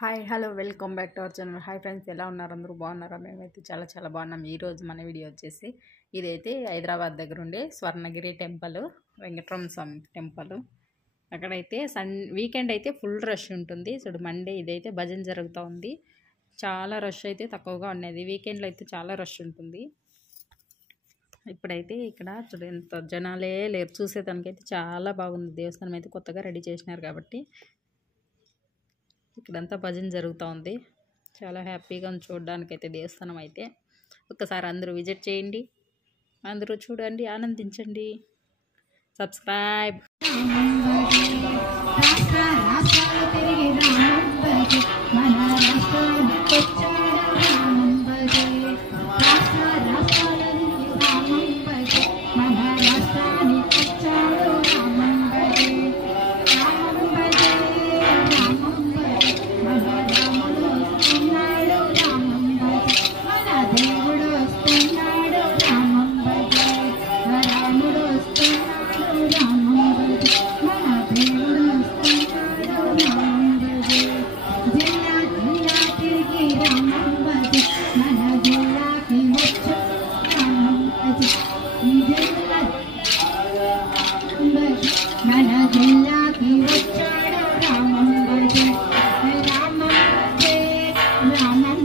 Hi hello welcome back to our channel. Hi friends, ఎలా ఉన్నారు? అందరూ బాగున్నారా? మేమైతే చాలా చాలా బాగున్నాం. ఈరోజు మన వీడియో వచ్చేసి ఇదైతే హైదరాబాద్ దగ్గర ఉండే స్వర్ణగిరి టెంపుల్, వెంకటరమణ స్వామి టెంపుల్. అక్కడైతే వీకెండ్ అయితే ఫుల్ రష్ ఉంటుంది. చూడు, మండే ఇదైతే భజన జరుగుతూ ఉంది. చాలా రష్ అయితే తక్కువగా ఉన్నది. వీకెండ్లో అయితే చాలా రష్ ఉంటుంది. ఇప్పుడైతే ఇక్కడ చూడు, ఎంత జనాలే లేరు. చూసేదానికైతే చాలా బాగుంది. దేవస్థానం అయితే కొత్తగా రెడీ చేసినారు కాబట్టి ఇక్కడంతా భజన జరుగుతూ ఉంది. చాలా హ్యాపీగా ఉంది చూడడానికైతే దేవస్థానం అయితే. ఒక్కసారి అందరూ విజిట్ చేయండి, అందరూ చూడండి, ఆనందించండి. సబ్స్క్రైబ్. Rama